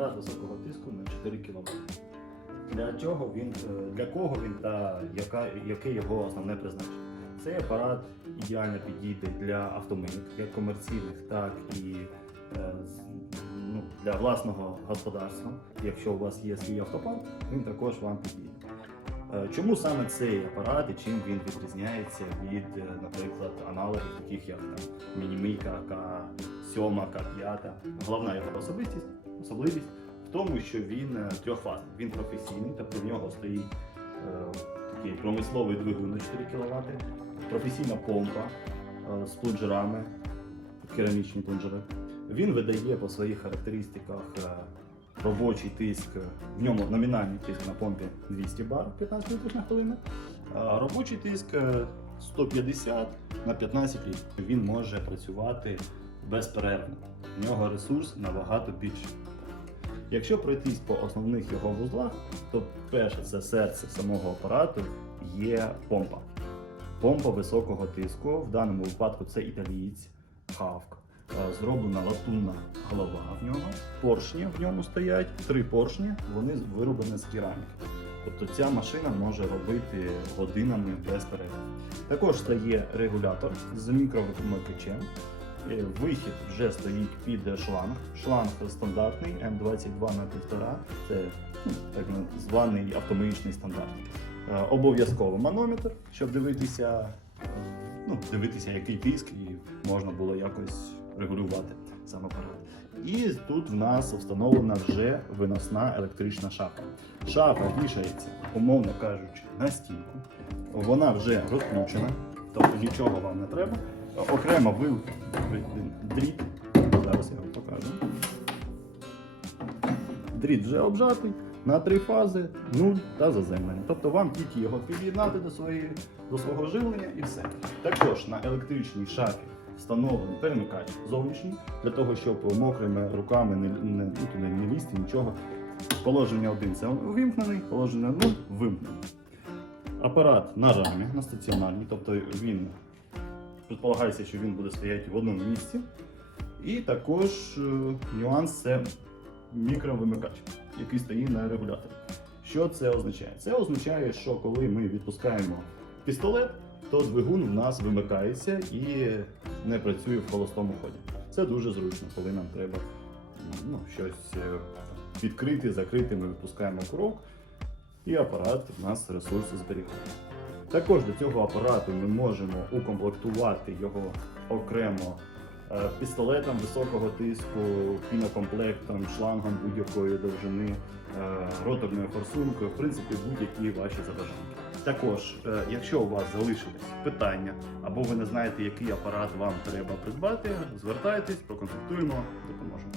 апарат високого тиску на 4 кВт. Для чого він, е, для кого він та яка, яке його основне призначення? Цей апарат ідеально підійде для автомийок, як комерційних, так і е, ну, для власного господарства. Якщо у вас є свій автопарк, він також вам підійде. Е, Чому саме цей апарат і чим він відрізняється від, наприклад, аналогів, таких як там мінімийка К7, К5? Головна його особистість, особливість в тому, що він е, трьохфазний, він професійний, тобто в нього стоїть е, такий промисловий двигун на 4 кВт, професійна помпа е, з плунжерами, керамічні плунжери. Він видає по своїх характеристиках робочий тиск, в ньому номінальний тиск на помпі 200 бар 15 літрів на хвилину, а робочий тиск е, 150 на 15 літрів. Він може працювати безперервно. В нього ресурс набагато більший. Якщо пройтись по основних його вузлах, то перше це серце самого апарату є помпа. Помпа високого тиску, в даному випадку це італієць Хавк. Е, Зроблена латунна голова в нього. Поршні в ньому стоять, три поршні, вони вироблені з кераміки. Тобто ця машина може робити годинами без перерви. Також стає регулятор з мікровимикачем. Е, Вихід вже стоїть під шланг. Шланг стандартний М22 на 1,5. Це ну, так званий автоматичний стандарт. Е, Обов'язково манометр, щоб дивитися, е, ну, дивитися, який тиск, і можна було якось регулювати сам апарат. І тут в нас встановлена вже виносна електрична шафа. Шафа вішається, умовно кажучи, на стінку. Вона вже розключена, тобто нічого вам не треба. Окремо ви дріт. Зараз я вам покажу. Дріт вже обжатий на три фази, нуль та заземлення. Тобто вам тільки його під'єднати до, своєї, до свого живлення і все. Також на електричній шафі встановлений перемикач зовнішній, для того, щоб мокрими руками не, не, ну, туди не лізти, нічого. Положення 1 це увімкнений, положення 0 вимкнений. Апарат на рамі, на стаціонарній, тобто він предполагається, що він буде стояти в одному місці. І також е, нюанс це мікровимикач, який стоїть на регуляторі. Що це означає? Це означає, що коли ми відпускаємо пістолет, то двигун в нас вимикається і не працює в холостому ході. Це дуже зручно, коли нам треба ну, щось е, відкрити, закрити, ми відпускаємо курок, і апарат в нас ресурси зберігає. Також до цього апарату ми можемо укомплектувати його окремо е, пістолетом високого тиску, пінокомплектом, шлангом будь-якої довжини, е, роторною форсункою, в принципі, будь-які ваші забажання. Також, е, якщо у вас залишились питання або ви не знаєте, який апарат вам треба придбати, звертайтесь, проконсультуємо, допоможемо.